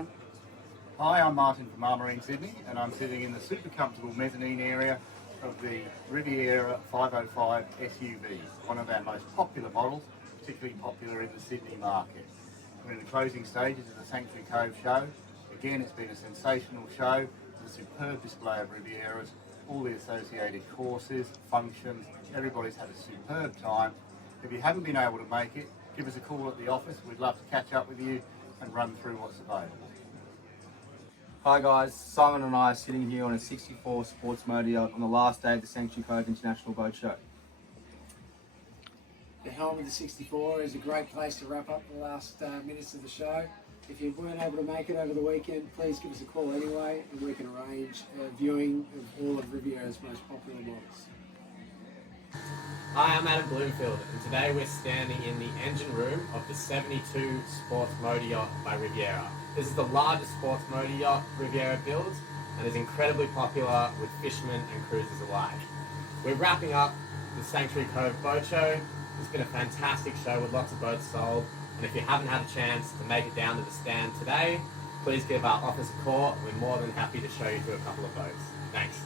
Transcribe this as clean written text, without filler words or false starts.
gentlemen. Hi, I'm Martin from Marine Sydney, and I'm sitting in the super comfortable mezzanine area of the Riviera 505 SUV, one of our most popular models, particularly popular in the Sydney market. We're in the closing stages of the Sanctuary Cove show. Again, it's been a sensational show with a superb display of Rivieras, all the associated courses, functions. Everybody's had a superb time. If you haven't been able to make it, give us a call at the office. We'd love to catch up with you and run through what's available. Hi guys, Simon and I are sitting here on a 64 sports motor yacht on the last day of the Sanctuary Cove International Boat Show. The helm of the 64 is a great place to wrap up the last minutes of the show. If you weren't able to make it over the weekend, please give us a call anyway, and we can arrange a viewing of all of Riviera's most popular models. Hi, I'm Adam Bloomfield, and today we're standing in the engine room of the 72 Sports Motor Yacht by Riviera. This is the largest sports motor yacht Riviera builds and is incredibly popular with fishermen and cruisers alike. We're wrapping up the Sanctuary Cove boat show. It's been a fantastic show with lots of boats sold, and if you haven't had a chance to make it down to the stand today, please give our office a call. We're more than happy to show you through a couple of boats. Thanks.